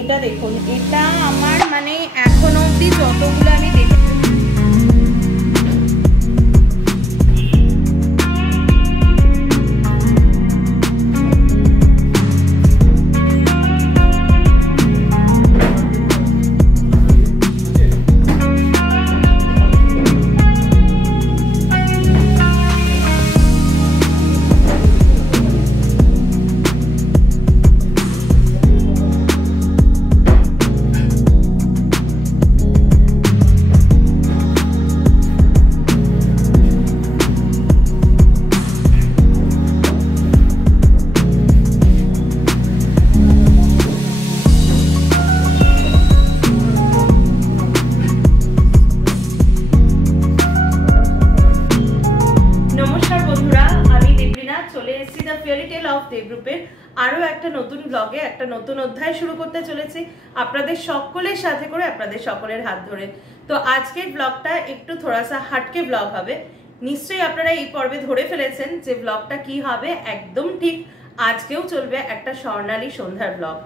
এটা দেখুন, এটা আমার মানে এখনো অবধি যতগুলো আমি দেখি আরো একটা নতুন ব্লগে একটা নতুন অধ্যায় শুরু করতে চলেছি আপনাদের সকলের সাথে করে, আপনাদের সকলের হাত ধরে। তো আজকের ব্লগটা একটু থোড়াসা হাটকে ব্লগ হবে। নিশ্চয়ই আপনারা এই পর্বে ধরে ফেলেছেন যে ব্লগটা কি হবে। একদম ঠিক আজকেও চলবে একটা স্বর্ণালী সন্ধ্যার ব্লগ।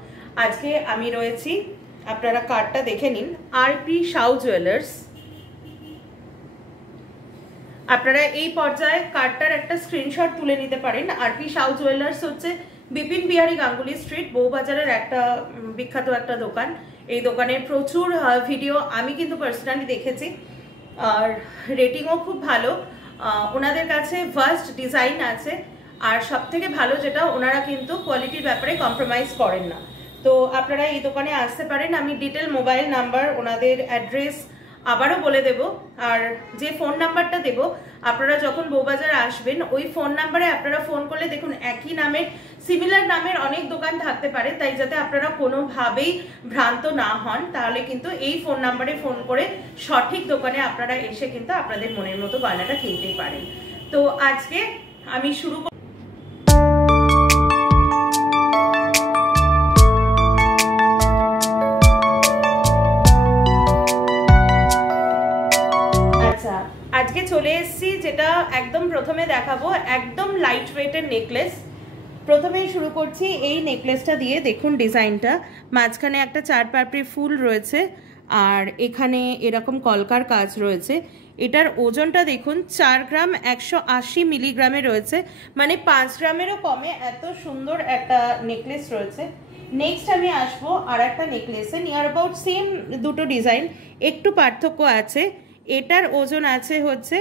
আজকে আমি রয়েছি, আপনারা কার্ডটা দেখে নিন, আরপি সাউ জুয়েলার্স। আপনারা এই পর্যায়ে কার্ডটার একটা স্ক্রিনশট তুলে নিতে পারেন। আরপি সাউ জুয়েলার্স হচ্ছে বিপিন বিহারী গাঙ্গুলি স্ট্রিট, বউবাজারের একটা বিখ্যাত একটা দোকান। এই দোকানের প্রচুর ভিডিও আমি কিন্তু পার্সোনালি দেখেছি, আর রেটিংও খুব ভালো। ওনাদের কাছে ভাস্ট ডিজাইন আছে, আর সব থেকে ভালো যেটা, ওনারা কিন্তু কোয়ালিটির ব্যাপারে কম্প্রোমাইজ করেন না। তো আপনারা এই দোকানে আসতে পারেন। আমি ডিটেল মোবাইল নাম্বার, ওনাদের অ্যাড্রেস আবারও বলে দেব। আর যে ফোন নাম্বারটা দেব, আপনারা যখন বউবাজার আসবেন ওই ফোন নাম্বারে আপনারা ফোন করলে, দেখুন একই নামের সিমিলার নামের অনেক দোকান থাকতে পারে, তাই যাতে আপনারা কোনোভাবেই ভ্রান্ত না হন, তাহলে কিন্তু এই ফোন নাম্বারে ফোন করে সঠিক দোকানে আপনারা এসে কিন্তু আপনাদের মনের মতো গয়নাটা কিনতেই পারেন। তো আজকে আমি শুরু আজকে চলে এসেছি, যেটা একদম প্রথমে দেখাবো, একদম লাইট ওয়েটের নেকলেস। প্রথমেই শুরু করছি এই নেকলেসটা দিয়ে। দেখুন ডিজাইনটা, মাঝখানে একটা চার পাপড়ি ফুল রয়েছে, আর এখানে এরকম কলকার কাজ রয়েছে। এটার ওজনটা দেখুন 4 গ্রাম 180 মিলিগ্রামে রয়েছে, মানে 5 গ্রামেরও কমে। এত সুন্দর একটা নেকলেস রয়েছে। নেক্সট আমি আসবো আর একটা নেকলেসে, নিয়ার অ্যাবাউট সেম দুটো ডিজাইন, একটু পার্থক্য আছে। এটার ওজন আছে হচ্ছে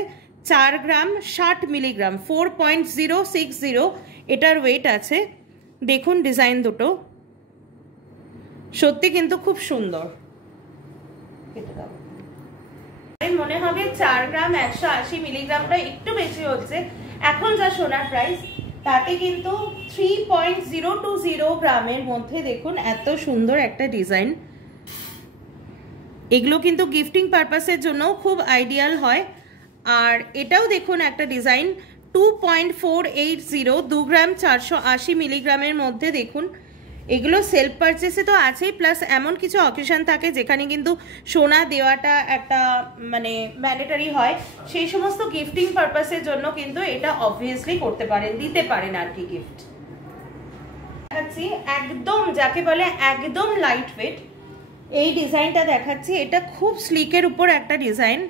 4 গ্রাম 60 মিলিগ্রাম, 4.060 এটার ওয়েট আছে। দেখুন ডিজাইন দুটো সত্যি কিন্তু খুব সুন্দর। মনে হবে 4 গ্রাম 180 মিলিগ্রামটা একটু বেশি হচ্ছে এখন যা সোনার প্রাইস, তাতে কিন্তু 3.020 গ্রামের মধ্যে দেখুন এত সুন্দর একটা ডিজাইন। এগুলো কিন্তু গিফটিং পারপাসের জন্য খুব আইডিয়াল হয়। আর এটাও দেখুন একটা ডিজাইন, 2.480, 2 গ্রাম 480 মিলিগ্রামের মধ্যে। দেখুন এগুলো সেলফ পারচেসে তো আছেই, প্লাস এমন কিছু অকেশন থাকে যেখানে কিন্তু সোনা দেওয়াটা একটা মানে ম্যান্ডেটারি হয়, সেই সমস্ত গিফটিং পারপাসের জন্য কিন্তু এটা অবভিয়াসলি করতে পারেন, দিতে পারেন আর কি গিফট। দেখাচ্ছি একদম যাকে বলে একদম লাইট ওয়েট এই ডিজাইনটা দেখাচ্ছি। এটা খুব স্লিকের উপর একটা ডিজাইন,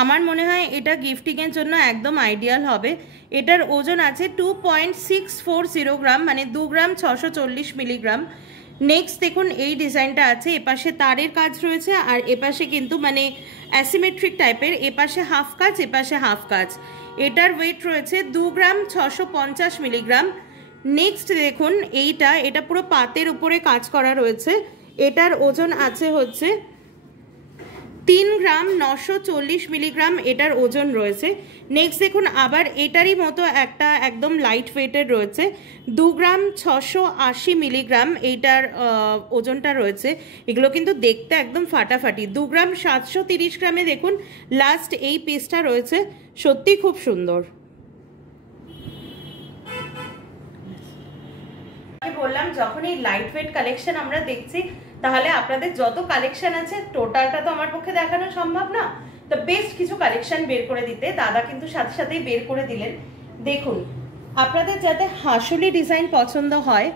আমার মনে হয় এটা গিফটিংয়ের জন্য একদম আইডিয়াল হবে। এটার ওজন আছে 2.640 গ্রাম, মানে 2 গ্রাম 640 মিলিগ্রাম। নেক্সট দেখুন এই ডিজাইনটা আছে, এপাশে তারের কাজ রয়েছে, আর এপাশে কিন্তু মানে অ্যাসিমেট্রিক টাইপের, এপাশে হাফ কাজ এপাশে হাফ কাজ। এটার ওয়েট রয়েছে 2 গ্রাম 650 মিলিগ্রাম। নেক্সট দেখুন এটা পুরো পাতের উপরে কাজ করা রয়েছে। এটার ওজন আছে হচ্ছে 3 গ্রাম 940 মিলিগ্রাম এটার ওজন রয়েছে। নেক্সট দেখুন আবার এটারই মতো একটা একদম লাইট ওয়েটের রয়েছে, 2 গ্রাম 680 মিলিগ্রাম এইটার ওজনটা রয়েছে। এগুলো কিন্তু দেখতে একদম ফাটাফাটি। 2 গ্রাম 730 গ্রামে দেখুন লাস্ট এই পিসটা রয়েছে, সত্যি খুব সুন্দর। বললাম যখন এই লাইট ওয়েট কালেকশন আমরা দেখছি, তাহলে আপনাদের যত কালেকশন আছে টোটালটা তো আমার পক্ষে দেখানো সম্ভব না, তো বেস্ট কিছু কালেকশন বের করে দিতে দাদা কিন্তু সাথে সাথেই বের করে দিলেন। দেখুন আপনাদের যাতে হাসুলি ডিজাইন পছন্দ হয়,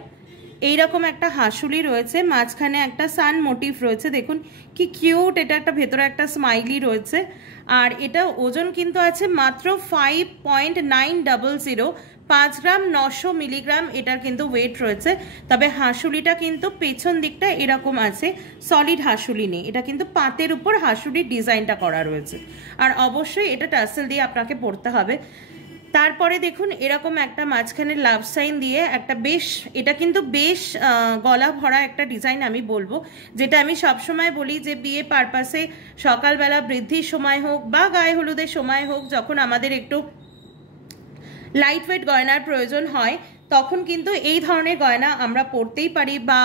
এইরকম একটা হাসুলি রয়েছে, মাঝখানে একটা সান মোটিভ রয়েছে, দেখুন কি কিউট, এটা একটা ভেতরে একটা স্মাইলি রয়েছে। আর এটা ওজন কিন্তু আছে মাত্র 5.900, 5 গ্রাম 900 মিলিগ্রাম এটার কিন্তু ওয়েট রয়েছে। তবে হাসুলিটা কিন্তু পেছন দিকটা এরকম আছে, সলিড হাসুলি নেই, এটা কিন্তু পাতের উপর হাসুলির ডিজাইনটা করা রয়েছে। আর অবশ্যই এটা টাসেল দিয়ে আপনাকে পরতে হবে। তারপরে দেখুন এরকম একটা মাঝখানে লাভ সাইন দিয়ে একটা বেশ, এটা কিন্তু বেশ গলা ভরা একটা ডিজাইন আমি বলবো, যেটা আমি সবসময় বলি যে বিয়ে পারপাসে সকালবেলা বৃদ্ধির সময় হোক বা গায়ে হলুদের সময় হোক, যখন আমাদের একটু লাইট ওয়েট গয়নার প্রয়োজন হয় তখন কিন্তু এই ধরনের গয়না আমরা পরতেই পারি বা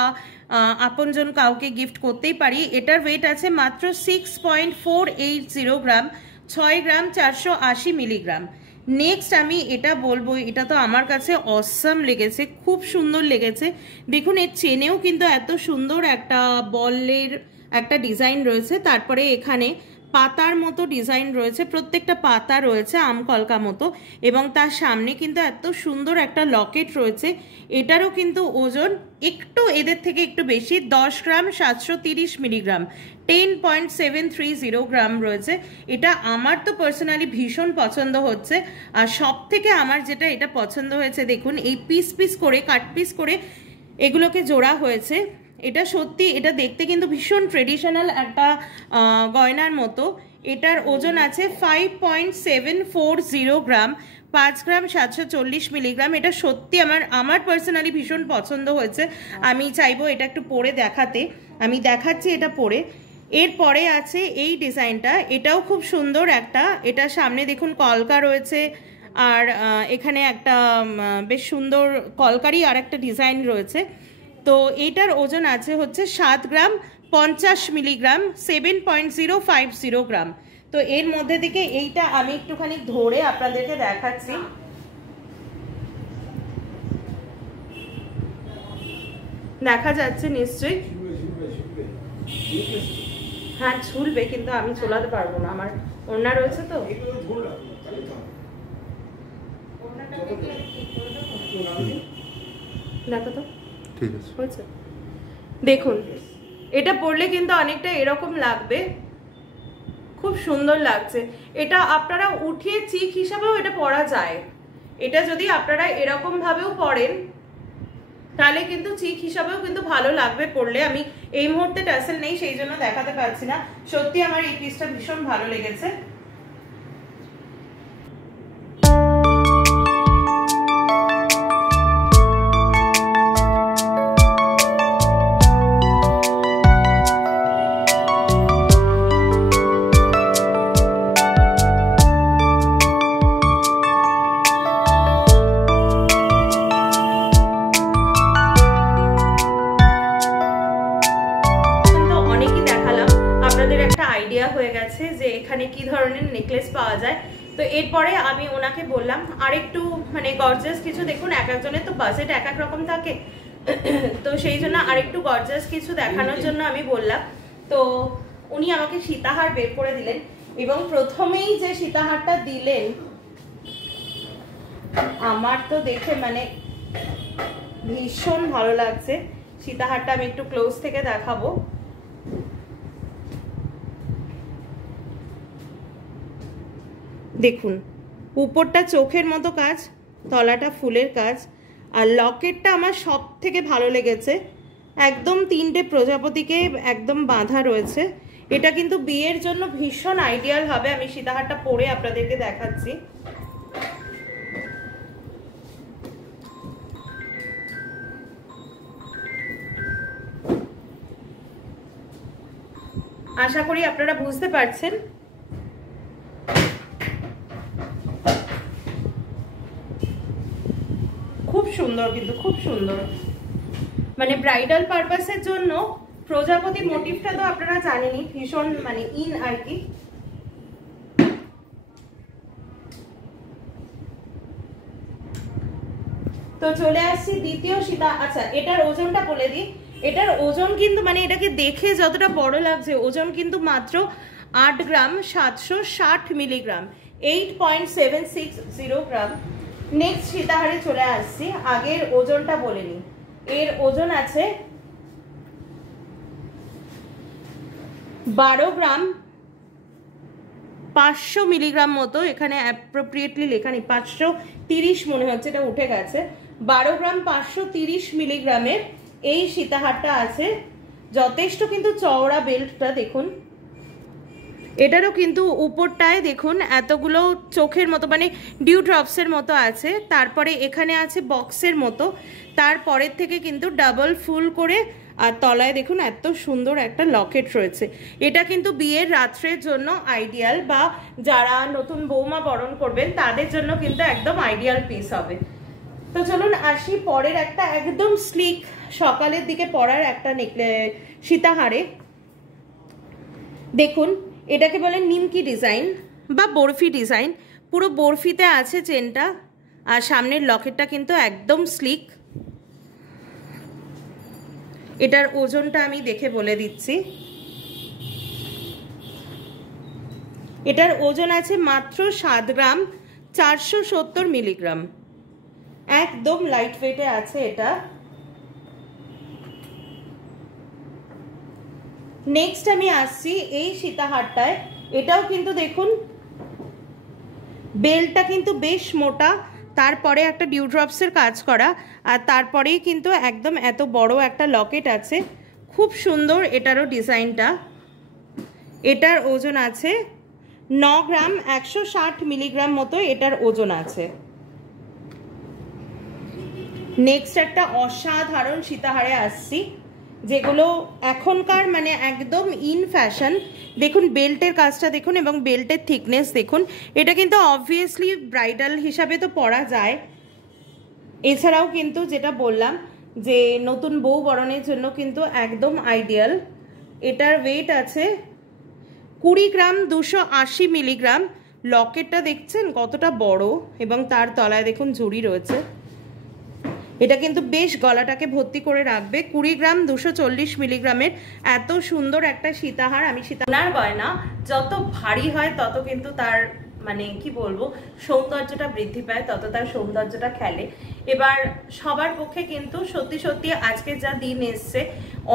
আপনজন কাউকে গিফট করতেই পারি। এটার ওয়েট আছে মাত্র 6.480 গ্রাম, 6 গ্রাম 480 মিলিগ্রাম। নেক্সট আমি এটা বলবো, এটা তো আমার কাছে অসাম লেগেছে, খুব সুন্দর লেগেছে। দেখুন এর চেনেও কিন্তু এত সুন্দর একটা বলের একটা ডিজাইন রয়েছে, তারপরে এখানে পাতার মতো ডিজাইন রয়েছে, প্রত্যেকটা পাতা রয়েছে আমকলকা মতো, এবং তার সামনে কিন্তু এত সুন্দর একটা লকেট রয়েছে। এটারও কিন্তু ওজন একটু এদের থেকে একটু বেশি, 10 গ্রাম 730 মিলিগ্রাম, 10.730 গ্রাম রয়েছে। এটা আমার তো পার্সোনালি ভীষণ পছন্দ হচ্ছে। আর সব থেকে আমার যেটা এটা পছন্দ হয়েছে, দেখুন এই পিস পিস করে কাট পিস করে এগুলোকে জোড়া হয়েছে। এটা সত্যি, এটা দেখতে কিন্তু ভীষণ ট্রেডিশনাল একটা গয়নার মতো। এটার ওজন আছে 5.740 গ্রাম, 5 গ্রাম 740 মিলিগ্রাম। এটা সত্যি আমার পার্সোনালি ভীষণ পছন্দ হয়েছে। আমি চাইবো এটা একটু পরে দেখাতে, আমি দেখাচ্ছি এটা পরে। এরপরে আছে এই ডিজাইনটা, এটাও খুব সুন্দর একটা, এটা সামনে দেখুন কলকা রয়েছে, আর এখানে একটা বেশ সুন্দর কলকারই আর একটা ডিজাইন রয়েছে। তো এটার ওজন আছে হচ্ছে 7 গ্রাম 50 মিলিগ্রাম, 7.050 গ্রাম। তো এর মধ্যে থেকে এইটা আমি একটুখানি ধরে আপনাদেরকে দেখাচ্ছি। দেখা যাচ্ছে নিশ্চয়ই, হ্যাঁ ঝুলবে, কিন্তু আমি ঝোলাতে পারবো না, আমার ওড়না রয়েছে তো। দেখো তো ঠিক আছে, হয়েছে। দেখুন এটা পরলে কিন্তু অনেকটা এরকম লাগবে, খুব সুন্দর লাগছে। এটা আপনারা উঠিয়ে চিক হিসাবেও এটা পরা যায়। এটা যদি আপনারা এরকম ভাবেও পরেন তাহলে কিন্তু চিক হিসাবেও কিন্তু ভালো লাগবে পরলে। আমি এই মুহূর্তে টাসেল নেই সেই জন্য দেখাতে পারছি না। সত্যি আমার এই পিসটা ভীষণ ভালো লেগেছে। হয়ে গেছে যে এখানে কি ধরনের নেকলেস পাওয়া যায়। তো এরপরে আমি ওনাকে বললাম আরেকটু মানে গর্জিয়াস কিছু, দেখুন এক একজনের তো বাজেট এক এক রকম থাকে, তো সেই জন্য আরেকটু গর্জিয়াস কিছু দেখানোর জন্য আমি বললাম। তো উনি আমাকে সীতাহার বের করে দিলেন, এবং প্রথমেই যে সীতাহারটা দিলেন আমার তো দেখে মানে ভীষণ ভালো লাগছে। সীতাহারটা আমি একটু ক্লোজ থেকে দেখাবো। দেখুন উপরটা চোখের মতো কাজ, তলাটা ফুলের কাজ, আর লকেটটা আমার সব থেকে ভালো লেগেছে, একদম 3টে প্রজাপতিকে একদম বাঁধা রয়েছে। এটা কিন্তু বিয়ের জন্য ভীষণ আইডিয়াল হবে। আমি সীতাহারটা পরে আপনাদেরকে দেখাচ্ছি। আশা করি আপনারা বুঝতে পারছেন। খুব সুন্দর, কিন্তু খুব সুন্দর, মানে ব্রাইডাল পারপাসের জন্য প্রজাপতি মোটিভটা তো আপনারা জানেনই, ভীষণ মানে ইন আর কি। তো চলে আসছি দ্বিতীয় সীতা। আচ্ছা এটার ওজনটা বলে দিই। এটার ওজন কিন্তু মানে এটাকে দেখে যতটা বড় লাগছে, ওজন কিন্তু মাত্র 8 গ্রাম 760 মিলিগ্রাম, 8.760 গ্রাম। নেক্সট সীতাহারে চলে আসছি, আগের ওজনটা বলে নিই। এর ওজন আছে 12 গ্রাম 500 মিলিগ্রাম মতো। এখানে অ্যাপ্রোপ্রিয়েটলি লেখা নেই, 530 মনে হচ্ছে, এটা উঠে গেছে। 12 গ্রাম 530 মিলিগ্রামের এই সীতাহারটা আছে। যথেষ্ট কিন্তু চওড়া বেল্টটা দেখুন। এটারও কিন্তু উপরটায় দেখুন এতগুলো চোখের মতো, মানে ডিউ ড্রপসের মতো আছে। তারপরে এখানে আছে বক্সের মতো, তারপরের থেকে কিন্তু ডাবল ফুল করে, আর তলায় দেখুন এত সুন্দর একটা লকেট রয়েছে। এটা কিন্তু বিয়ের রাত্রের জন্য আইডিয়াল, বা যারা নতুন বৌমা বরণ করবেন তাদের জন্য কিন্তু একদম আইডিয়াল পিস হবে। তো চলুন আসি পরের একটা একদম স্লিক সকালের দিকে পরার একটা সীতাহারে। দেখুন এটাকে বলে নিমকি ডিজাইন বা বরফি ডিজাইন। পুরো বরফিতে আছে চেনটা, আর সামনের লকেটটা কিন্তু একদম স্লিক। এটার ওজনটা আমি দেখে বলে দিচ্ছি। এটার ওজন আছে মাত্র 7 গ্রাম 470 মিলিগ্রাম, একদম লাইট ওয়েটে আছে এটা। নেক্সট আমি আসছি এই সীতাহারটায়। এটাও কিন্তু দেখুন বেলটা কিন্তু বেশ মোটা, তারপরে একটা ডিউড্রপসের কাজ করা, আর তারপরেই কিন্তু একদম এত বড় একটা লকেট আছে, খুব সুন্দর এটারও ডিজাইনটা। এটার ওজন আছে 9 গ্রাম 160 মিলিগ্রাম মতো এটার ওজন আছে। নেক্সট একটা অসাধারণ সীতাহারে আসছি, যেগুলো এখনকার মানে একদম ইন ফ্যাশন। দেখুন বেল্টের কাজটা দেখুন এবং বেল্টের থিকনেস দেখুন। এটা কিন্তু অবভিয়াসলি ব্রাইডাল হিসাবে তো পরা যায়, এছাড়াও কিন্তু যেটা বললাম যে নতুন বউ বরণের জন্য কিন্তু একদম আইডিয়াল। এটার ওয়েট আছে 20 গ্রাম 280 মিলিগ্রাম। লকেটটা দেখছেন কতটা বড়, এবং তার তলায় দেখুন ঝুড়ি রয়েছে। এটা কিন্তু বেশ গলাটাকে ভর্তি করে রাখবে। 20 গ্রাম 240 মিলিগ্রামের এত সুন্দর একটা সীতাহার। আমি সীতাহার গয়না যত ভারী হয় তত কিন্তু তার মানে কি বলবো সৌন্দর্যটা বৃদ্ধি পায়, তত তার সৌন্দর্যটা খেলে। এবার সবার পক্ষে কিন্তু সত্যি সত্যি আজকে যা দিন এসছে,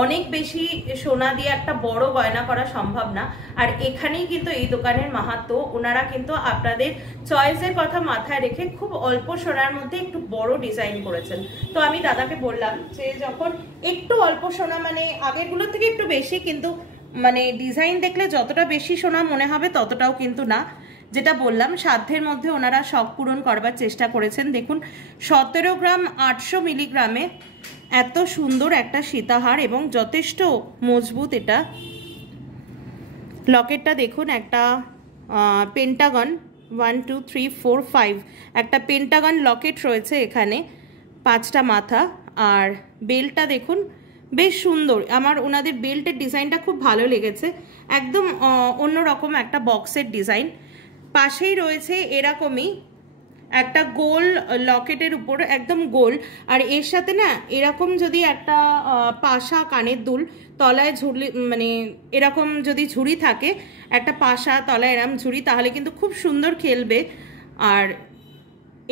অনেক বেশি সোনা দিয়ে একটা বড় গয়না করা সম্ভব না। আর এখানেই কিন্তু এই দোকানের মাহাত্ম্য। ওনারা কিন্তু আপনাদের চয়েসের কথা মাথায় রেখে খুব অল্প সোনার মধ্যে একটু বড় ডিজাইন করেছেন। তো আমি দাদাকে বললাম যে যখন একটু অল্প সোনা, মানে আগেরগুলোর থেকে একটু বেশি, কিন্তু মানে ডিজাইন দেখলে যতটা বেশি সোনা মনে হবে ততটাও কিন্তু না। যেটা বললাম সাধ্যের মধ্যে ওনারা শখ পূরণ করবার চেষ্টা করেছেন। দেখুন 17 গ্রাম 800 মিলিগ্রামে এত সুন্দর একটা সীতাহার, এবং যথেষ্ট মজবুত এটা। লকেটটা দেখুন একটা পেন্টাগন 1 2 3 4 5 একটা পেন্টাগন লকেট রয়েছে এখানে, 5টা মাথা। আর বেল্টটা দেখুন বেশ সুন্দর। আমার ওনাদের বেল্টের ডিজাইনটা খুব ভালো লেগেছে, একদম অন্যরকম একটা বক্সের ডিজাইন। পাশেই রয়েছে এরকমই একটা গোল লকেটের উপর, একদম গোল, আর এর সাথে না এরকম যদি একটা পাশা কানের দুল তলায় ঝুলি, মানে এরকম যদি ঝুড়ি থাকে, একটা পাশা তলায় এরকম ঝুড়ি, তাহলে কিন্তু খুব সুন্দর খেলবে। আর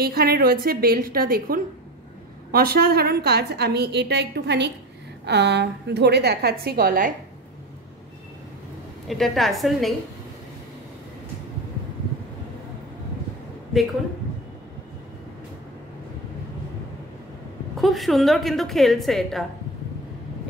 এইখানে রয়েছে বেল্টটা দেখুন, অসাধারণ কাজ। আমি এটা একটুখানি ধরে দেখাচ্ছি গলায়, এটা টাসেল নেই, দেখুন খুব সুন্দর কিন্তু খেলছে এটা।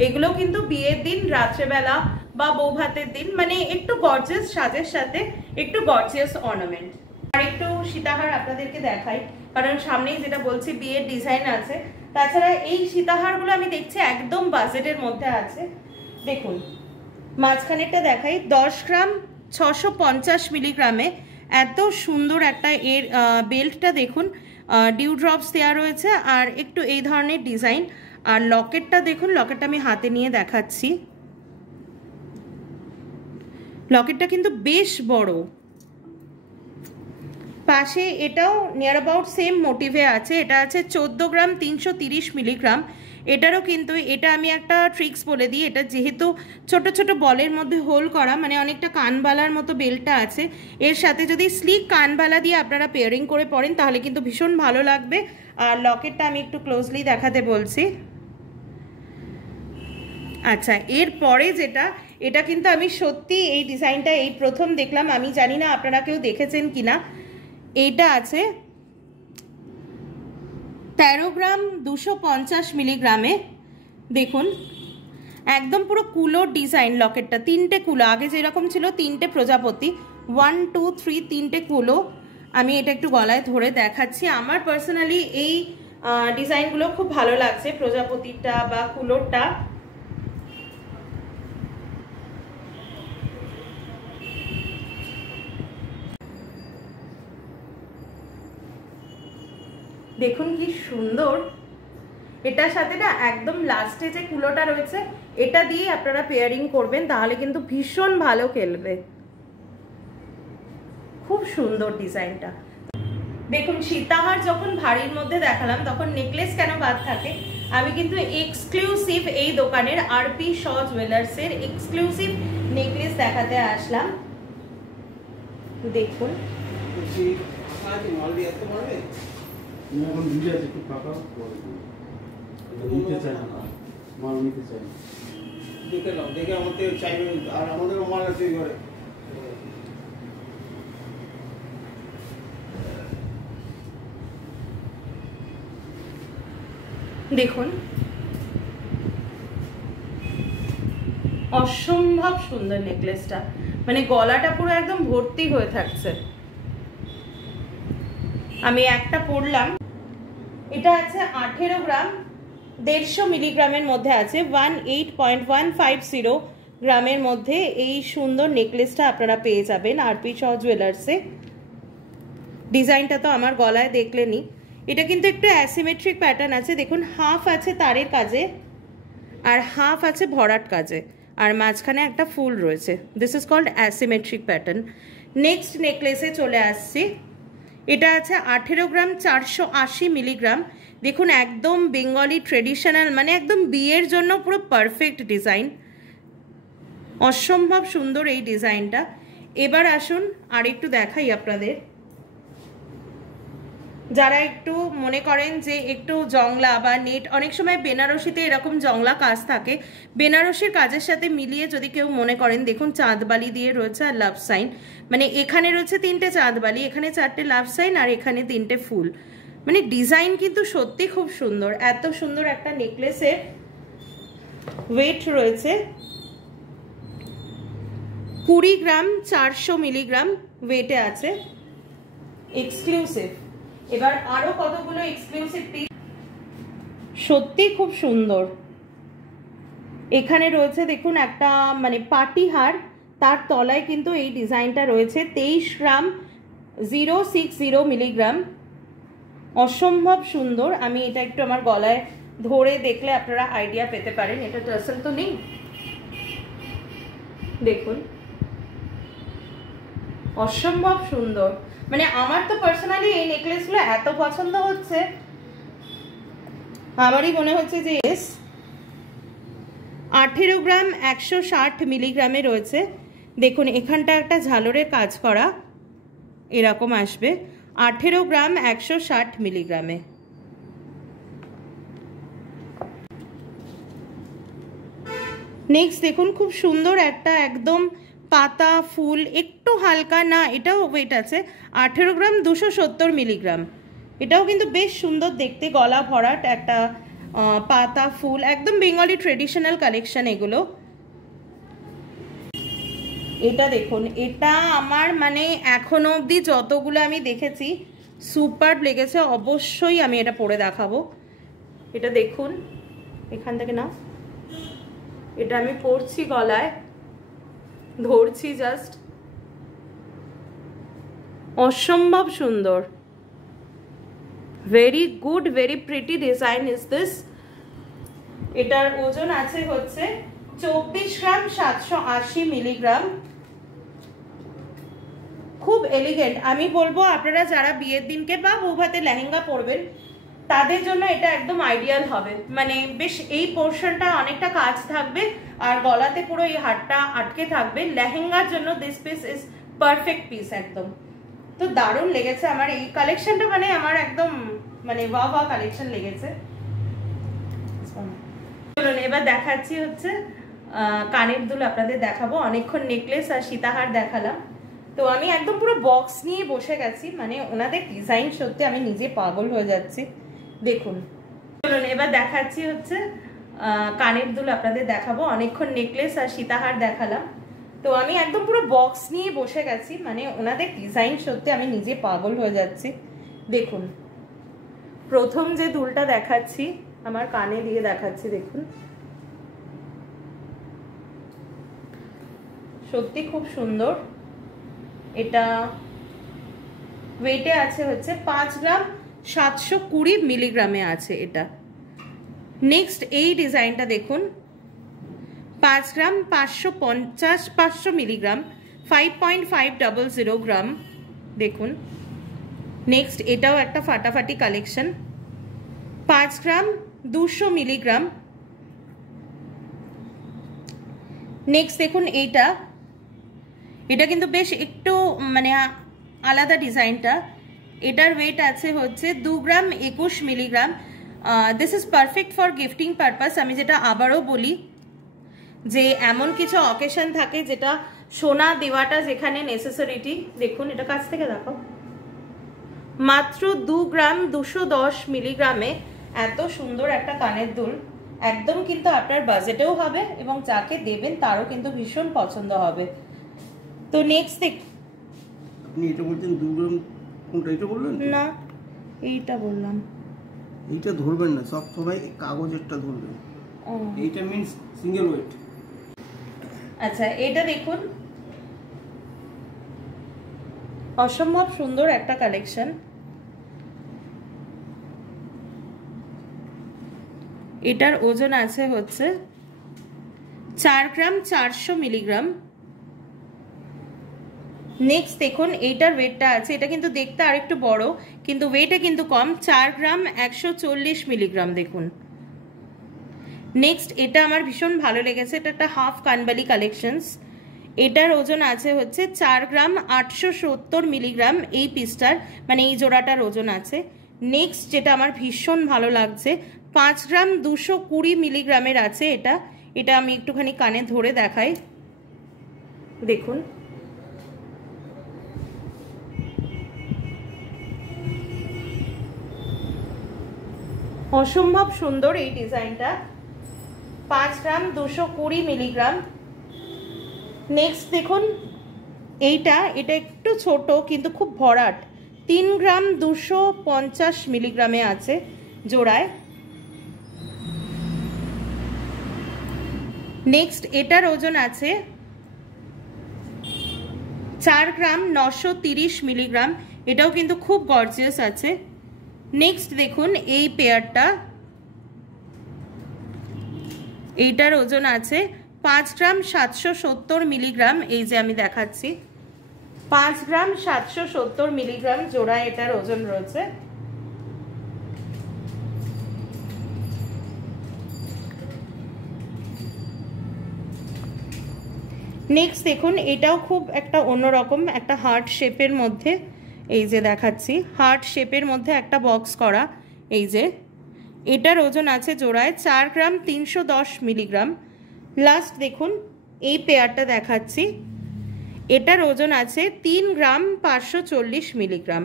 এগুলো কিন্তু বিয়ের দিন রাত্রেবেলা বা বৌভাতের দিন, মানে একটু গর্জিয়াস সাজের সাথে একটু গর্জিয়াস অর্নামেন্ট। আর একটু সীতাহার আপনাদেরকে দেখাই, কারণ সামনেই যেটা বলছি বিয়ের ডিজাইন আছে। তাছাড়া এই সীতাহারগুলো আমি দেখছি একদম বাজেটের মধ্যে আছে। দেখুন মাঝখানেরটা দেখাই, 10 গ্রাম 650 মিলিগ্রামে এত সুন্দর একটা এর বেল্টটা দেখুন, ডিউ ড্রপস দেওয়া রয়েছে, আর একটু এই ধরনের ডিজাইন। আর লকেটটা দেখুন, লকেটটা আমি হাতে নিয়ে দেখাচ্ছি। লকেটটা কিন্তু বেশ বড়। পাশে এটাও নিয়ার অ্যাবাউট সেম মোটিভে আছে, এটা আছে 14 গ্রাম 330 মিলিগ্রাম। এটারও কিন্তু এটা আমি একটা ট্রিক্স বলে দিই, এটা যেহেতু ছোট ছোট বলের মধ্যে হোল করা, মানে অনেকটা কানবালার মতো বেল্টটা আছে, এর সাথে যদি স্লিক কানবালা দিয়ে আপনারা পেয়ারিং করে পরেন তাহলে কিন্তু ভীষণ ভালো লাগবে। আর লকেটটা আমি একটু ক্লোজলি দেখাতে বলছি, আচ্ছা, এরপরে যেটা, এটা কিন্তু আমি সত্যি এই ডিজাইনটা এই প্রথম দেখলাম, আমি জানি না আপনারা কেউ দেখেছেন কিনা। এইটা আছে 13 গ্রাম 250 মিলিগ্রামে। দেখুন একদম পুরো কুলোর ডিজাইন, লকেটটা 3টে কুলো, আগে যেরকম ছিল 3টে প্রজাপতি, 1 2 3 3টে কুলো। আমি এটা একটু গলায় ধরে দেখাচ্ছি। আমার পার্সোনালি এই ডিজাইনগুলো খুব ভালো লাগছে, প্রজাপতিটা বা কুলোরটা। দেখুন কি সুন্দর। এটার সাথে না একদম লাস্টে যে কুলোটা রয়েছে এটা দিয়ে আপনারা পেয়ারিং করবেন, তাহলে কিন্তু ভীষণ ভালো খেলবে। খুব সুন্দর ডিজাইনটা। দেখুন সীতাহার যখন ভারীর মধ্যে দেখালাম তখন নেকলেস কেন বাদ থাকে। আমি কিন্তু এক্সক্লুসিভ এই দোকানের আরপি শ জুয়েলার্সের এক্সক্লুসিভ নেকলেস দেখাতে আসলাম। দেখুন দেখে আমাদের চাইবে, আর আমাদেরও মাল আছে ঘরে। দেখুন অসম্ভব সুন্দর নেকলেসটা, মানে গলাটা পুরো একদম ভর্তি হয়ে থাকছে। আমি একটা পরলাম, এটা আছে 18 গ্রাম 150 মিলিগ্রামের মধ্যে আছে, 18.150 গ্রামের মধ্যে এই সুন্দর নেকলেসটা আপনারা পেয়ে যাবেন আরপি শ জুয়েলার্সে। ডিজাইনটা তো আমার গলায় দেখলেনি। এটা কিন্তু একটু অ্যাসিমেট্রিক প্যাটার্ন আছে, দেখুন হাফ আছে তারের কাজে আর হাফ আছে ভরাট কাজে, আর মাঝখানে একটা ফুল রয়েছে। This is called asymmetric pattern. Next নেকলেসে চলে আসছি। এটা আছে 18 গ্রাম 480 মিলিগ্রাম। দেখুন একদম বেঙ্গলি ট্রেডিশনাল, মানে একদম বিয়ের জন্য পুরো পারফেক্ট ডিজাইন। অসম্ভব সুন্দর এই ডিজাইনটা। এবার আসুন আর একটু দেখাই আপনাদের। যারা একটু মনে করেন যে একটু জংলা বা নেট, অনেক সময় বেনারসিতে এরকম জংলা কাজ থাকে, বেনারসির কাজের সাথে মিলিয়ে যদি কেউ মনে করেন, দেখুন চাঁদবালি দিয়ে রয়েছে আর লাভ সাইন, মানে এখানে রয়েছে 3টে চাঁদবালি, এখানে 4টে লাভ সাইন আর এখানে 3টে ফুল। মানে ডিজাইন কিন্তু সত্যি খুব সুন্দর। এত সুন্দর একটা নেকলেসের ওয়েট রয়েছে 20 গ্রাম 400 মিলিগ্রাম ওয়েটে আছে, এক্সক্লুসিভ। এবার আরো কতগুলো এক্সক্লুসিভ পিস, সত্যি খুব সুন্দর। এখানে রয়েছে দেখুন একটা মানে পার্টি হার, তার তলায় কিন্তু এই ডিজাইনটা রয়েছে 23 গ্রাম 060 মিলিগ্রাম। অসম্ভব সুন্দর। আমি এটা একটু আমার গলায় ধরে দেখলে আপনারা আইডিয়া পেতে পারেন। এটা টার্সেল তো নেই, দেখুন অসম্ভব সুন্দর। মানে আমার তো পার্সোনালি এই নেকলেসগুলো এত পছন্দ হচ্ছে, আমারই মনে হচ্ছে যে 18 গ্রাম 160 মিলিগ্রামে রয়েছে। দেখুন এখানটা একটা ঝালরের কাজ করা এরকম আসবে, 18 গ্রাম 160 মিলিগ্রামে। নেক্সট দেখুন খুব সুন্দর একটা একদম পাতা ফুল, একটু হালকা না, এটাও ওয়েট আছে 18 গ্রাম 270 মিলিগ্রাম। এটাও কিন্তু বেশ সুন্দর দেখতে, গলা ভরাট একটা পাতা ফুল, একদম বেঙ্গলি ট্রেডিশনাল কালেকশন এগুলো। এটা দেখুন, এটা আমার মানে এখনো অবধি যতগুলো আমি দেখেছি সুপার লেগেছে। অবশ্যই আমি এটা পরে দেখাবো। এটা দেখুন এখান থেকে না, এটা আমি পরছি গলায়, ধরছি জাস্ট, অসম্ভব সুন্দর। Very good, very pretty design is this. এটার ওজন আছে হচ্ছে 24 গ্রাম 780 মিলিগ্রাম। খুব এলিগেন্ট। আমি বলবো আপনারা যারা বিয়ের দিনকে বা বৌভাতে লেহেঙ্গা পরবেন তাদের জন্য এটা একদম আইডিয়াল হবে। মানে বেশ এই পোর্শনটা অনেকটা কাজ থাকবে আর গলাতে পুরো এই হারটা আটকে থাকবে। লেহেঙ্গার জন্য this piece is perfect piece একদম। তো দারুণ লেগেছে আমার এই কালেকশনটা, মানে আমার একদম মানে ওয়া ওয়া কালেকশন লেগেছে। চলুন এবার দেখাচ্ছি হচ্ছে কানের দুল আপনাদের দেখাবো। অনেকক্ষণ নেকলেস আর সীতাহার দেখালাম, তো আমি একদম পুরো বক্স নিয়ে বসে গেছি, মানে ওনাদের ডিজাইন সত্যি আমি নিজে পাগল হয়ে যাচ্ছি। দেখুন চলুন এবার দেখাচ্ছি হচ্ছে কানের দুল আপনাদের দেখাবো। অনেকক্ষণ নেকলেস আর সীতাহার দেখালাম, তো আমি একদম পুরো বক্স নিয়ে বসে গেছি, মানে ওনাদের ডিজাইন সত্যি আমি নিজে পাগল হয়ে যাচ্ছি। দেখুন প্রথম যে দুলটা দেখাচ্ছি আমার কানে দিয়ে দেখাচ্ছি, দেখুন সত্যি খুব সুন্দর। এটা ওয়েটে আছে হচ্ছে 5 গ্রাম 720 মিলিগ্রামে আছে এটা। নেক্সট এই ডিজাইনটা দেখুন 5 গ্রাম 550 মিলিগ্রাম 5.500 গ্রাম। দেখুন নেক্সট এটাও একটা ফাটাফাটি কালেকশন, 5 গ্রাম 200 মিলিগ্রাম। নেক্সট দেখুন এটা কিন্তু বেশ একটু মানে আলাদা ডিজাইনটা। এটার ওয়েট আছে হচ্ছে 2 গ্রাম 21 milligram. This is perfect for gifting purpose. আমি যেটা আবারও বলি যে এমন কিছু অকেশন থাকে যেটা সোনা দেওয়াটা যেখানে নেসেসারিটি। দেখুন এটা কাছ থেকে দেখো, মাত্র 2 গ্রাম 210 মিলিগ্রামে এত সুন্দর একটা কানের দুল, একদম কিন্তু আপনার বাজেটেও হবে এবং যাকে দেবেন তারও কিন্তু ভীষণ পছন্দ হবে। তো নেক্সট আপনি এটা বলছেন 2 গ্রাম, কোনটা এটা বললেন না এইটা বললাম। এইটা ধরবেন না, সব সময় কাগজেরটা ধরবেন। এইটা মিন্স সিঙ্গেল ওয়েট। আচ্ছা এটা দেখুন অসম্ভব সুন্দর একটা কালেকশন। এটার ওজন আছে হচ্ছে 4 গ্রাম 400 মিলিগ্রাম। নেক্সট দেখুন এইটার ওয়েটটা আছে, এটা কিন্তু দেখতে আরেকটু বড় কিন্তু ওয়েটে কিন্তু কম, 4 গ্রাম 140 মিলিগ্রাম। দেখুন নেক্সট এটা আমার ভীষণ ভালো লেগেছে, এটা একটা হাফ কানবালি কালেকশনস। এটার ওজন আছে হচ্ছে 4 গ্রাম 870 মিলিগ্রাম। এই পিসটার মানে এই জোড়াটার ওজন আছে। নেক্সট যেটা আমার ভীষণ ভালো লাগছে 5 গ্রাম 220 মিলিগ্রামের আছে এটা আমি একটুখানি কানে ধরে দেখাই। দেখুন অসম্ভব সুন্দর এই ডিজাইনটা, 5 গ্রাম 220 মিলিগ্রাম। নেক্সট দেখুন এটা একটু ছোট কিন্তু খুব ভরাট, 3 গ্রাম 250 মিলিগ্রামে আছে জোড়ায়। নেক্সট এটার ওজন আছে 4 গ্রাম 930 মিলিগ্রাম, এটাও কিন্তু খুব গর্জিয়াস আছে। নেক্সট দেখুন এই পেয়ারটা, এইটার ওজন আছে 5 গ্রাম 770 মিলিগ্রাম। এই যে আমি দেখাচ্ছি 5 গ্রাম 770 মিলিগ্রাম জোড়া এটার ওজন রয়েছে। নেক্সট দেখুন এটাও খুব একটা অন্যরকম, একটা হার্ট শেপের মধ্যে, এই যে দেখাচ্ছি হার্ট শেপের মধ্যে একটা বক্স করা। এই যে এটার ওজন আছে জোড়ায় 4 গ্রাম 310 মিলিগ্রাম। লাস্ট দেখুন এই পেয়ারটা দেখাচ্ছি, এটার ওজন আছে 3 গ্রাম 540 মিলিগ্রাম।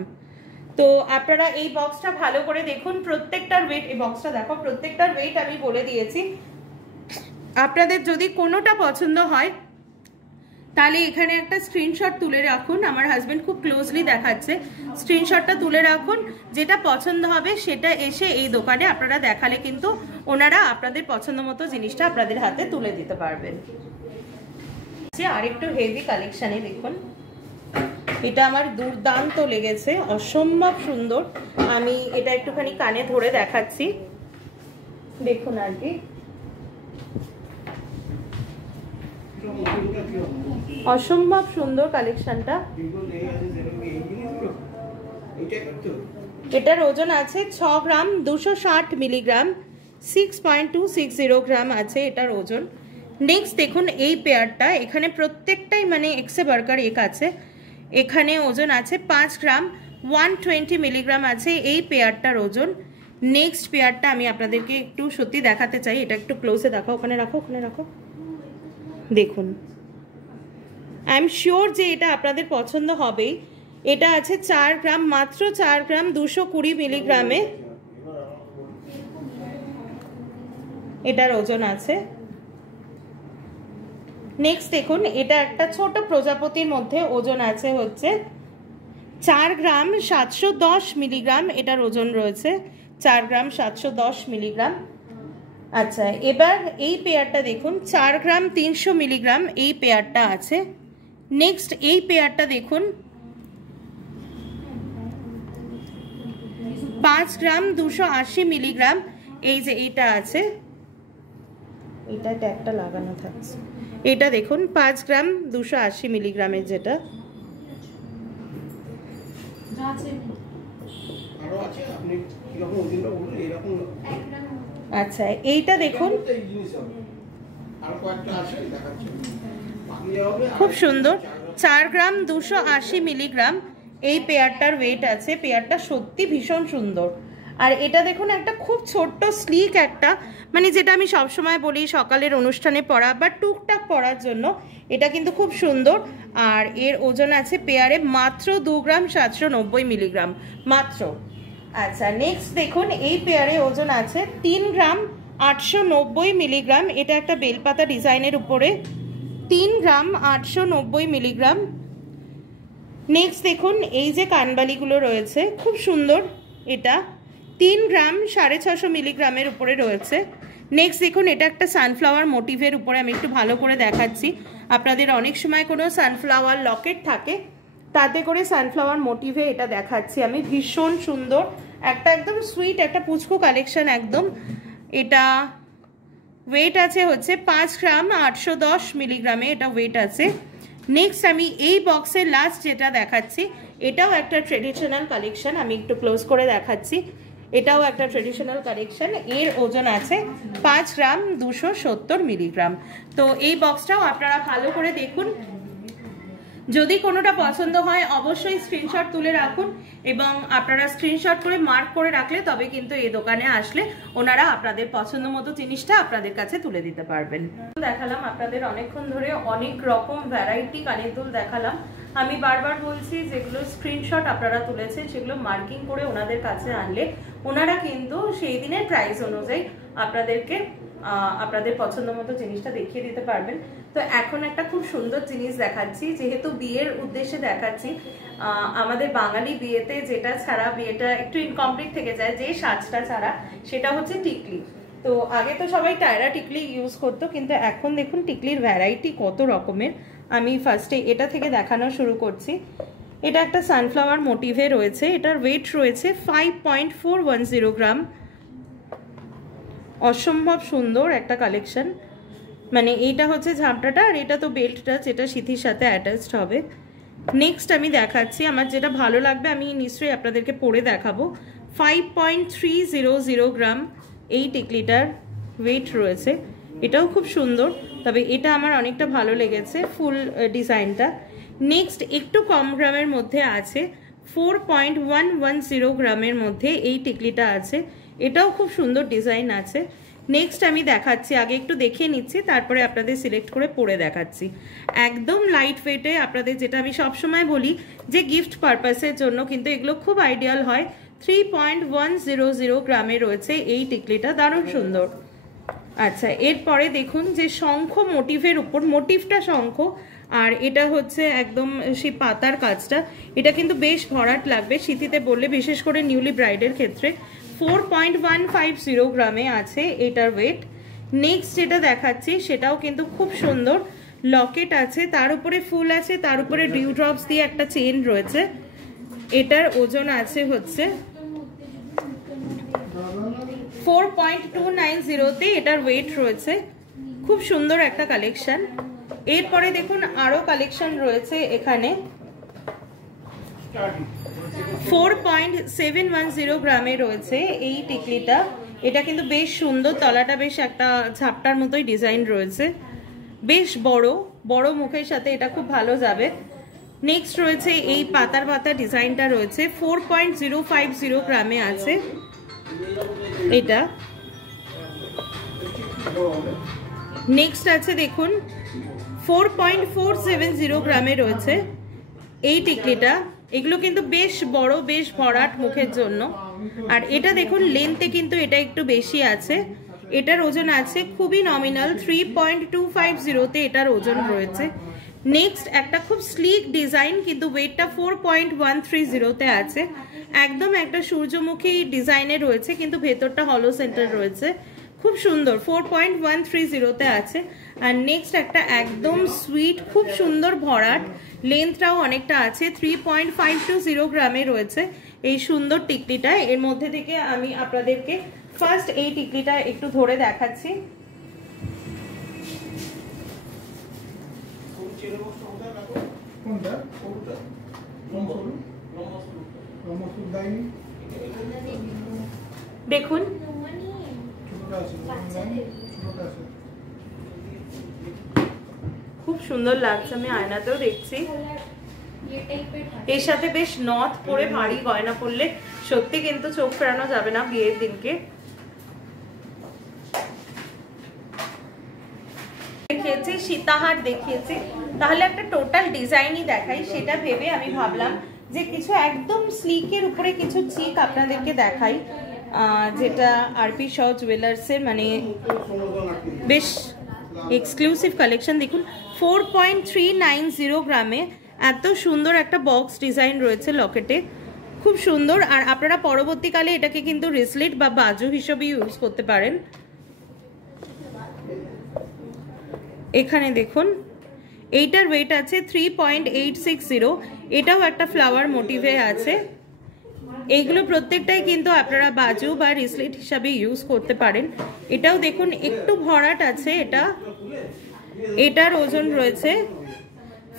তো আপনারা এই বক্সটা ভালো করে দেখুন, প্রত্যেকটার ওয়েট, এই বক্সটা দেখো প্রত্যেকটার ওয়েট আমি বলে দিয়েছি। আপনাদের যদি কোনোটা পছন্দ হয় তাহলে এখানে একটা স্ক্রিনশট তুলে রাখুন, আমার হাজবেন্ড খুব ক্লোজলি দেখাচ্ছে, স্ক্রিনশটটা তুলে রাখুন, যেটা পছন্দ হবে সেটা এসে এই দোকানে আপনারা দেখালে কিন্তু ওনারা আপনাদের পছন্দ মতো জিনিসটা আপনাদের হাতে তুলে দিতে পারবেন। আর একটু হেভি কালেকশানে দেখুন, এটা আমার দুর্দান্ত লেগেছে, অসম্ভব সুন্দর। আমি এটা একটুখানি কানে ধরে দেখাচ্ছি, দেখুন আর কি অসম্ভব সুন্দর কালেকশনটা। এটার ওজন আছে 6 গ্রাম 260 মিলিগ্রাম, 6.260 গ্রাম আছে এটার ওজন। নেক্সট দেখুন এই পেয়ারটা, এখানে প্রত্যেকটাই মানে এক্সে বার্কার এক আছে, এখানে ওজন আছে 5 গ্রাম 120 মিলিগ্রাম আছে এই পেয়ারটার ওজন। নেক্সট পেয়ারটা আমি আপনাদেরকে একটু সত্যি দেখাতে চাই, এটা একটু ক্লোজে দেখাও, ওখানে রাখো, ওখানে রাখো। দেখুন, আই এম শিওর যে এটা আপনাদের পছন্দ হবেই। এটা আছে 4 গ্রাম, মাত্র 4 গ্রাম 220 মিলিগ্রামে এটার ওজন আছে। নেক্সট দেখুন, এটা একটা ছোট প্রজাপতির মধ্যে ওজন আছে হচ্ছে 4 গ্রাম 710 মিলিগ্রাম এটার ওজন রয়েছে, 4 গ্রাম 710 মিলিগ্রাম। আচ্ছা, এবার এই পেয়ারটা দেখুন, 4 গ্রাম 300 মিলিগ্রাম এই পেয়ারটা আছে। নেক্সট এই পেয়ারটা দেখুন, 5 গ্রাম 280 মিলিগ্রাম, এই যে এটা আছে, এটা ট্যাগটা লাগানো থাকছে, এটা দেখুন 5 গ্রাম 280 মিলিগ্রামের যেটা। আচ্ছা, এইটা দেখুন খুব সুন্দর, 4 গ্রাম 280 মিলিগ্রাম এই পেয়ারটার ওয়েট আছে। পেয়ারটা সত্যি ভীষণ সুন্দর। আর এটা দেখুন, একটা খুব ছোট্ট স্লিক একটা, মানে যেটা আমি সবসময় বলি সকালের অনুষ্ঠানে পরা বা টুকটাক পরার জন্য, এটা কিন্তু খুব সুন্দর। আর এর ওজন আছে পেয়ারে মাত্র 2 গ্রাম 790 মিলিগ্রাম মাত্র। আচ্ছা, নেক্সট দেখুন, এই পেয়ারে ওজন আছে 3 গ্রাম 890 মিলিগ্রাম, এটা একটা বেলপাতা ডিজাইনের উপরে, 3 গ্রাম 890 মিলিগ্রাম। নেক্সট দেখুন, এই যে কানবালিগুলো রয়েছে খুব সুন্দর, এটা 3 গ্রাম 650 মিলিগ্রামের উপরে রয়েছে। নেক্সট দেখুন, এটা একটা সানফ্লাওয়ার মোটিভের উপরে, আমি একটু ভালো করে দেখাচ্ছি। আপনাদের অনেক সময় কোনো সানফ্লাওয়ার লকেট থাকে, তাতে করে সানফ্লাওয়ার মোটিভে এটা দেখাচ্ছি আমি, ভীষণ সুন্দর একটা, একদম সুইট একটা পুচকু কালেকশন একদম। এটা ওয়েট আছে হচ্ছে 5 গ্রাম 810 মিলিগ্রামে এটা ওয়েট আছে। নেক্সট আমি এই বক্সের লাস্ট যেটা দেখাচ্ছি, এটাও একটা ট্রেডিশনাল কালেকশন, আমি একটু ক্লোজ করে দেখাচ্ছি। এটাও একটা ট্রেডিশনাল কালেকশন, এর ওজন আছে 5 গ্রাম 270 মিলিগ্রাম। তো এই বক্সটাও আপনারা ভালো করে দেখুন, যদি কোনোটা পছন্দ হয় অবশ্যই স্ক্রিনশট তুলে রাখুন, এবং আপনারা স্ক্রিনশট করে মার্ক করে রাখলে তবে কিন্তু এই দোকানে আসলে ওনারা আপনাদের পছন্দ মতো জিনিসটা আপনাদের কাছে তুলে দিতে পারবেন। দেখালাম আপনাদের অনেকক্ষণ ধরে অনেক রকম ভ্যারাইটি কানের দুল দেখালাম। আমি বারবার বলছি, যেগুলো স্ক্রিনশট আপনারা তুলেছেন সেগুলো মার্কিং করে ওনাদের কাছে আনলে ওনারা কিন্তু সেই দিনের প্রাইস অনুযায়ী আপনাদেরকে আপনাদের পছন্দ মতো জিনিসটা দেখিয়ে দিতে পারবেন। তো এখন একটা খুব সুন্দর জিনিস দেখাচ্ছি, যেহেতু বিয়ের উদ্দেশ্যে দেখাচ্ছি। আমাদের বাঙালি বিয়েতে যেটা ছাড়া বিয়েটা একটু ইনকমপ্লিট থেকে যায়, যে সাজটা ছাড়া, সেটা হচ্ছে টিকলি। তো আগে তো সবাই টায়রা টিকলি ইউজ করতো, কিন্তু এখন দেখুন টিকলির ভ্যারাইটি কত রকমের। আমি ফার্স্টে এটা থেকে দেখানো শুরু করছি। এটা একটা সানফ্লাওয়ার মোটিভে রয়েছে, এটার ওয়েট রয়েছে 5.410 গ্রাম। অসম্ভব সুন্দর একটা কালেকশন, মানে এইটা হচ্ছে ঝাপটাটা, আর এটা তো বেল্টটা যেটা সিথির সাথে অ্যাটাচড হবে। নেক্সট আমি দেখাচ্ছি, আমার যেটা ভালো লাগবে আমি নিশ্চয়ই আপনাদেরকে পরে দেখাবো। 5.300 গ্রাম এই টিকলিটার ওয়েট রয়েছে, এটাও খুব সুন্দর, তবে এটা আমার অনেকটা ভালো লেগেছে ফুল ডিজাইনটা। নেক্সট একটু কম গ্রামের মধ্যে আছে, 4.110 গ্রামের মধ্যে এই টিকলিটা আছে, এটাও খুব সুন্দর ডিজাইন আছে। নেক্সট আমি দেখাচ্ছি, আগে একটু দেখিয়ে নিচ্ছি, তারপরে আপনাদের সিলেক্ট করে পরে দেখাচ্ছি। একদম লাইট ওয়েটে, আপনাদের যেটা আমি সবসময় বলি যে গিফট পারপাসের জন্য কিন্তু এগুলো খুব আইডিয়াল হয়। 3.100 গ্রামে রয়েছে এই টিকলিটা, দারুণ সুন্দর। আচ্ছা, এরপরে দেখুন যে শঙ্খ মোটিভের উপর, মোটিভটা শঙ্খ, আর এটা হচ্ছে একদম সেই পাতার কাজটা, এটা কিন্তু বেশ ভরাট লাগবে সিথিতে বললে, বিশেষ করে নিউলি ব্রাইডের ক্ষেত্রে। 4.150 গ্রামে আছে এটার ওয়েট। নেক্সট যেটা দেখাচ্ছি সেটাও কিন্তু খুব সুন্দর, লকেট আছে, তার উপরে ফুল আছে, তার উপরে ডিউ ড্রপস দিয়ে একটা চেন রয়েছে। এটার ওজন আছে হচ্ছে 4.290 এটার ওয়েট রয়েছে। খুব সুন্দর একটা কালেকশন। এরপরে দেখুন আরো কালেকশন রয়েছে এখানে। 4.710 গ্রামে রয়েছে এই টিকলিটা, এটা কিন্তু বেশ সুন্দর, তলাটা বেশ একটা ঝাপটার মতোই ডিজাইন রয়েছে, বেশ বড় বড় মুখের সাথে এটা খুব ভালো যাবে। নেক্সট রয়েছে এই পাতার পাতা ডিজাইনটা রয়েছে, 4.050 গ্রামে আছে। এটা নেক্সট আছে দেখুন 4.470 গ্রামে রয়েছে এই টিকলিটা। এগুলো কিন্তু বেশ বড়, বেশ ভরাট মুখের জন্য। আর এটা দেখুন লেন্থে কিন্তু এটা একটু বেশি আছে। এটার ওজন আছে খুবই নমিনাল 3.250-তে এটার ওজন রয়েছে। নেক্সট একটা খুব স্লিক ডিজাইন, কিন্তু ওয়েটটা 4.130-তে আছে। একদম একটা সূর্যমুখী ডিজাইনে রয়েছে, কিন্তু ভেতরটা হলো সেন্টার রয়েছে। খুব সুন্দর 4.130-তে আছে। আর নেক্সট একটা একদম সুইট, খুব সুন্দর ভরাট, লেন্থটাও অনেকটা আছে, 3.520 গ্রামে রয়েছে এই সুন্দর টিকলিটা। এর মধ্যে থেকে আমি আপনাদেরকে ফার্স্ট এই টিকলিটা একটু ধরে দেখাচ্ছি। দেখুন খুব সুন্দর লাগছে, আমি আয়নাতেও দেখছি। এর সাথে বেশ নথ পরে ভারী গয়না পরলে সত্যি কিন্তু চোখ ফেরানো যাবে না বিয়ের দিনকে। দেখিয়েছি, সীতাহার দেখিয়েছি, তাহলে একটা টোটাল ডিজাইনই দেখাই। সেটা ভেবে আমি ভাবলাম যে কিছু একদম স্লিকের উপরে কিছু চিক আপনাদেরকে দেখাই, যেটা আরপি শাহ জুয়েলার্সের মানে বেশ এক্সক্লুসিভ কালেকশন। দেখুন 4.390 গ্রামে এত সুন্দর একটা বক্স ডিজাইন রয়েছে লকেটে, খুব সুন্দর। আর আপনারা পরবর্তীকালে এটাকে কিন্তু রিসলেট বা বাজু হিসেবে ইউজ করতে পারেন। এখানে দেখুন এইটার ওয়েট আছে 3.860, এটাও একটা ফ্লাওয়ার মোটিভে আছে। এইগুলো প্রত্যেকটাই কিন্তু আপনারা বাজু বা রিসলেট হিসাবে ইউজ করতে পারেন। এটাও দেখুন একটু ভরাট আছে। এটার ওজন রয়েছে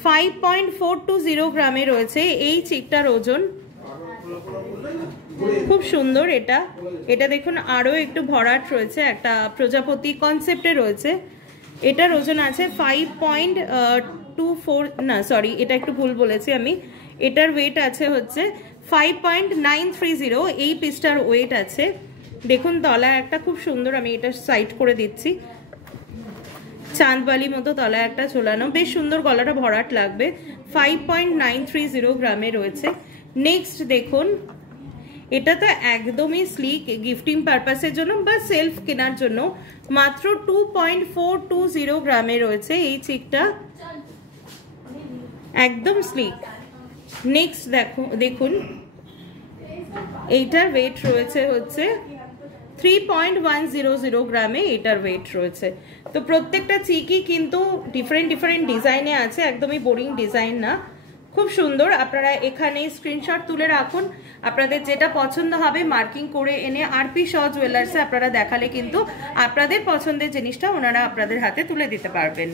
5.420 গ্রামে রয়েছে এই চিকটার ওজন। খুব সুন্দর এটা দেখুন আরও একটু ভরাট রয়েছে, একটা প্রজাপতি কনসেপ্টে রয়েছে। এটার ওজন আছে 5.24, না সরি এটা একটু ভুল বলেছি আমি। এটার ওয়েট আছে হচ্ছে 5.930, এই পিসটার ওয়েট আছে। দেখুন তলা একটা খুব সুন্দর, আমি এটা সাইড করে দিচ্ছি, চাঁদবালি মতো তলা একটা ঝোলানো, বেশ সুন্দর, গলাটা ভরাট লাগবে। 5.930 গ্রামে রয়েছে। নেক্সট দেখুন এটা তো একদমই স্লিক, গিফটিং পারপাসের জন্য বা সেলফ কেনার জন্য মাত্র 2.420 গ্রামে রয়েছে এই চিকটা, একদম স্লিক। নেক্সট দেখুন এইটার ওয়েট রয়েছে হচ্ছে 3.100 গ্রামে এটার ওয়েট রয়েছে। তো প্রত্যেকটা চিকই কিন্তু ডিফারেন্ট ডিজাইনে আছে, একদমই বোরিং ডিজাইন না, খুব সুন্দর। আপনারা এখানে স্ক্রিনশট তুলে রাখুন, আপনাদের যেটা পছন্দ হবে মার্কিং করে এনে আরপি শাহ জুয়েলার্সে আপনারা দেখালে কিন্তু আপনাদের পছন্দের জিনিসটা ওনারা আপনাদের হাতে তুলে দিতে পারবেন।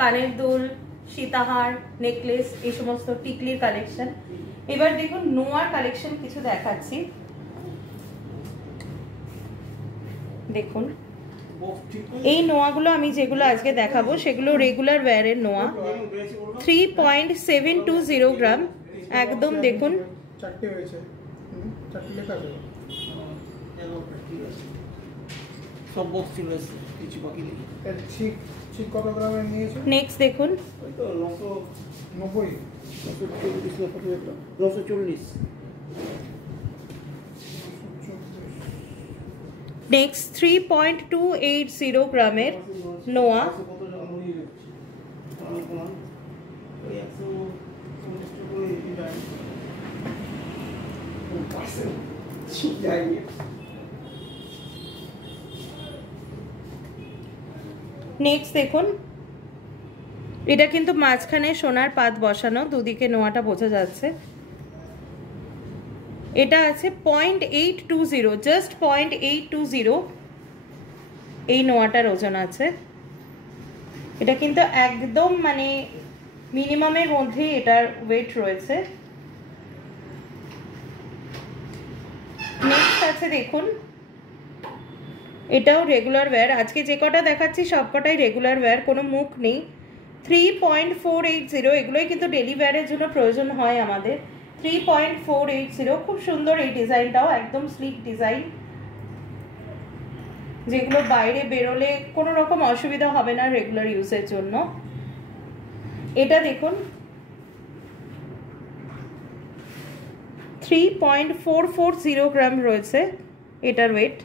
কানের দুল, সীতাহার, নেকলেস, এই সমস্ত টিকলির কালেকশন। এবার দেখুন নোয়ার কালেকশন কিছু দেখাচ্ছি। দেখুন এই নোয়াগুলো আমি যেগুলো আজকে দেখাবো সেগুলো রেগুলার ওয়্যারের নোয়া, 3.720 গ্রাম, একদম দেখুন সব বক্স চলে আসছে, কিছু বাকি নেই। ঠিক কত গ্রামের নিয়েছে? নেক্সট দেখুন ওই তো 990, 940। নেক্সট 3.280 গ্রামের নোয়া, নেক্সট দেখুন এটা কিন্তু মাঝখানে সোনার পাত বসানো, দুদিকে নোয়াটা বোঝা যাচ্ছে। এটা আছে 0.820, জাস্ট 0.820 এই নোয়াটার ওজন আছে। এটা কিন্তু একদম মানে মিনিমামের মধ্যে এটার ওয়েট রয়েছে। আছে দেখুন, এটাও রেগুলার ওয়্যার। আজকে যে কটা দেখাচ্ছি সব কটাই রেগুলার ওয়্যার, কোনো মুখ নেই। 3.480, এগুলোই কিন্তু ডেলি ওয়্যারের জন্য প্রয়োজন হয় আমাদের। 3.480, খুব সুন্দর এই ডিজাইনটাও, একদম স্লিক ডিজাইন, যেগুলো বাইরে বেরোলে কোনো রকম অসুবিধা হবে না রেগুলার ইউজের জন্য। এটা দেখুন 3.440 গ্রাম রয়েছে এটার ওয়েট।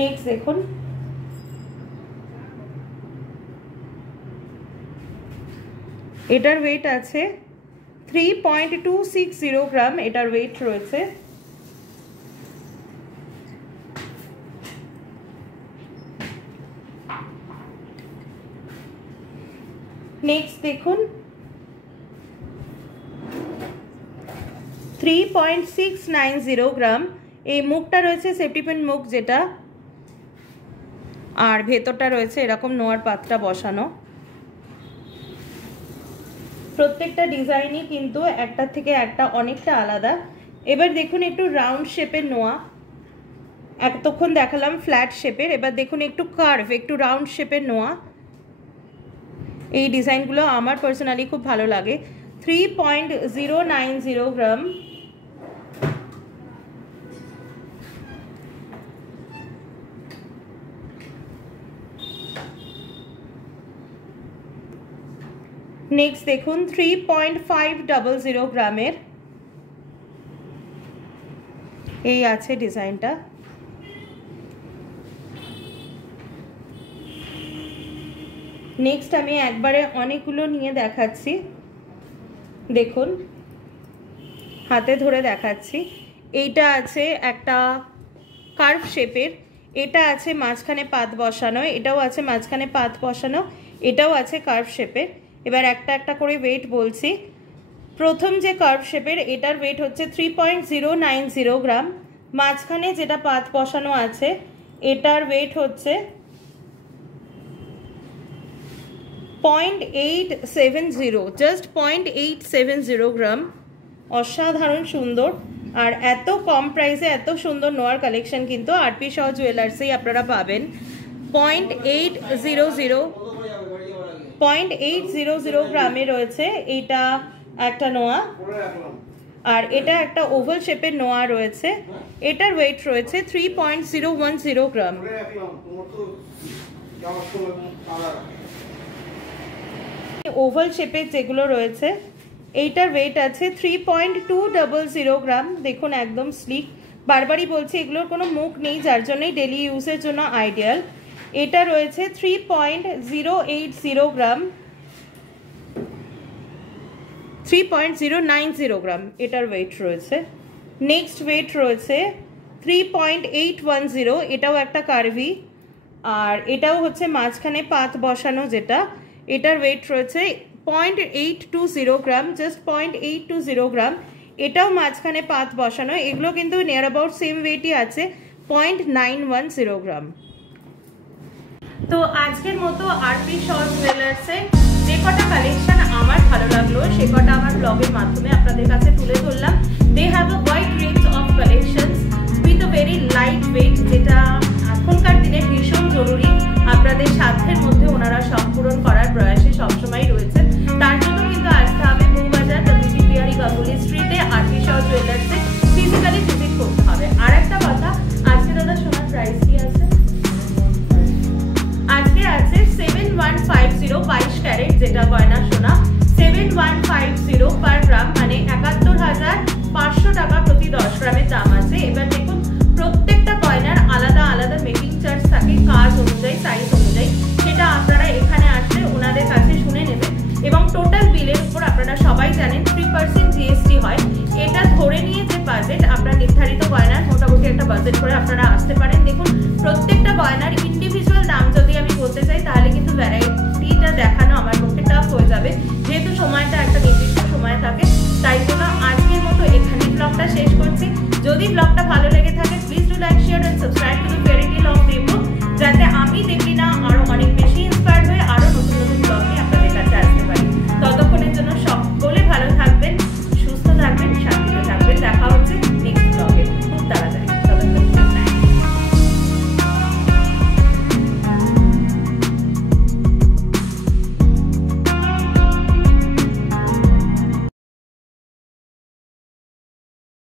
নেক্সট দেখুন এটার ওয়েট আছে 3.260 গ্রাম, এটার ওয়েট রয়েছে। নেক্সট দেখুন 3.690 গ্রাম, এই মুখটা রয়েছে সেফটি পিন মুখ যেটা, আর ভেতরটা রয়েছে এরকম নোয়ার পাতটা বসানো। প্রত্যেকটা ডিজাইনই কিন্তু একটা থেকে একটা অনেকটা আলাদা। এবার দেখুন একটু রাউন্ড শেপের নোয়া, এতক্ষণ দেখালাম ফ্ল্যাট শেপের, এবার দেখুন একটু কার্ভ, একটু রাউন্ড শেপের নোয়া। এই ডিজাইনগুলো আমার পার্সোনালি খুব ভালো লাগে। 3.090 গ্রাম। নেক্সট দেখুন 3.500 গ্রামের এই আছে ডিজাইনটা। নেক্সট আমি একবারে অনেকগুলো নিয়ে দেখাচ্ছি, দেখুন হাতে ধরে দেখাচ্ছি। এইটা আছে একটা কার্ভ শেপের, এটা আছে মাঝখানে পাত বসানো, এটাও আছে মাঝখানে পাত বসানো, এটাও আছে কার্ভ শেপের। এবার একটা একটা করে ওয়েট বলছি। প্রথম যে কার্ভ শেপের এটার ওয়েট হচ্ছে 3.090 গ্রাম, মাঝখানে যেটা পাত বসানো আছে এটার ওয়েট হচ্ছে 0.870, জাস্ট 0.870 গ্রাম। অসাধারণ সুন্দর, আর এত কম প্রাইসে এত সুন্দর নোয়ার কালেকশন কিন্তু আরপি সহ জুয়েলার্সেই আপনারা পাবেন। 0.800 গ্রামে রয়েছে এইটা একটা নোয়া, আর এটা একটা ওভাল শেপের নোয়া রয়েছে, এটার ওয়েট রয়েছে 3.010 গ্রাম। ওভাল শেপের যেগুলো রয়েছে এইটার ওয়েট আছে 3.200 গ্রাম। দেখুন একদম স্লিক, বারবারই বলছি এগুলোর কোনো মুখ নেই, যার জন্যই ডেলি ইউজের জন্য আইডিয়াল। এটা রয়েছে 3.080 গ্রাম, 3.090 গ্রাম এটার ওয়েট রয়েছে। নেক্সট ওয়েট রয়েছে 3.810, এটাও একটা কার্ভি, আর এটাও হচ্ছে মাঝখানে পাত বসানো যেটা, এটার ওয়েট রয়েছে 0.820 গ্রাম, জাস্ট 0.820 গ্রাম। এটাও মাঝখানে পাত বসানো, এগুলো কিন্তু নিয়ার অ্যাবাউট সেম ওয়েটই আছে, 0.910 গ্রাম। তো আজকের মতো আরপি সহ জুয়েলার্সে যে কটা কালেকশন আমার ভালো লাগলো সে কটা আমার ব্লগের মাধ্যমে আপনাদের কাছে তুলে ধরলাম। They have a wide range of collections with a very light weight, যেটা এখনকার দিনে ভীষণ জরুরি। আপনাদের সাধ্যের মধ্যে ওনারা সব পূরণ করার প্রয়াসে সবসময় রয়েছে। তার জন্য কিন্তু আসতে হবে বউবাজার ডব্লিউবি বিহারি গাঙ্গুলি স্ট্রিটে আরপি সহ জুয়েলার্সে ফিজিক্যালি ভিজিট করতে হবে। আর একটা কথা, আজকে দাদা সোনার প্রাইস কি আছে? আজকে আছে 7150 22 ক্যারেট যেটা গয়না সোনা, 7150 পার গ্রাম, মানে ৭১,৫০০ টাকা প্রতি 10 গ্রামের দাম আছে। এবার দেখুন প্রত্যেকটা গয়নার আলাদা আলাদা মেকিং চার্জ থাকে, কাজ অনুযায়ী, সাইজ অনুযায়ী, সেটা আপনারা এখানে আসলে ওনাদের কাছে শুনে নেবেন। এবং টোটাল বিলের উপর আপনারা সবাই জানেন 3% জিএসটি হয়। এটা ধরে নিয়ে যে বাজেট, আপনারা নির্ধারিত গয়নার মোটামুটি একটা বাজেট করে আপনারা আসতে পারেন। দেখুন প্রত্যেকটা গয়নার ইন্ডিভিজুয়াল দাম যদি আমি বলতে চাই তাহলে কিন্তু ভ্যারাইটিটা দেখানো আমার পক্ষে টাফ হয়ে যাবে, যেহেতু সময়টা একটা নির্দিষ্ট